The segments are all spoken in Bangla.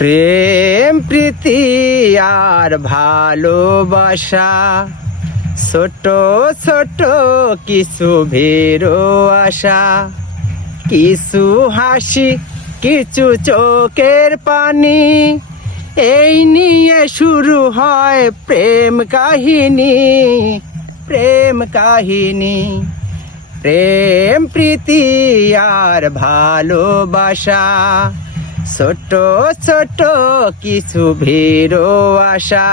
প্রেম প্রীতি আর ভালোবাসা, ছোট ছোট কিছু ভেরো আশা, কিছু হাসি কিছু চোখের পানি, এই নিয়ে শুরু হয় প্রেম কাহিনী। প্রেম কাহিনী, প্রেম প্রীতি আর ভালোবাসা, ছোট ছোট কিছু ভেরো আশা,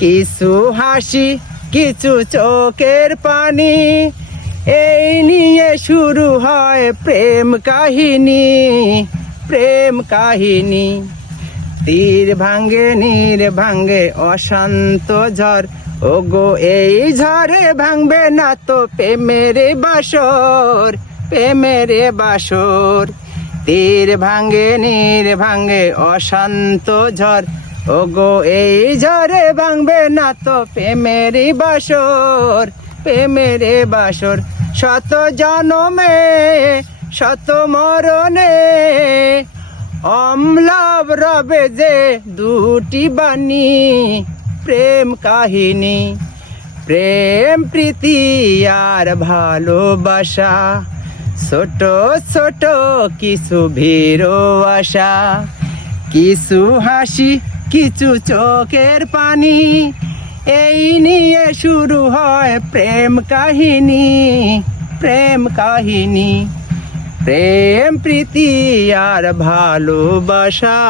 কিছু হাসি কিছু চোখের পানি, এই নিয়ে শুরু হয় প্রেম কাহিনী। প্রেম কাহিনী, তীর ভাঙ্গে নীর ভাঙ্গে অশান্ত ঝড়, ওগো এই ঝড়ে ভাঙবে না তো প্রেমের বাসর। প্রেমের বাসর, তীর ভাঙ্গে নীর ভাঙ্গে অশান্ত ঝড়, ওগো এই ঝড়ে ভাঙবে না তো প্রেমের বাসর। প্রেমের বাসর, শত জনমে শত মরণে অম্লাভ রবে যে দুটি বাণী। প্রেম কাহিনী, প্রেম প্রীতি আর ভালোবাসা, ছোট ছোট কিছু ভেরো আশা, কিছু হাসি কিছু চোখের পানি, এই নিয়ে শুরু হয় প্রেম কাহিনী। প্রেম কাহিনী, প্রেম প্রীতি আর ভালোবাসা।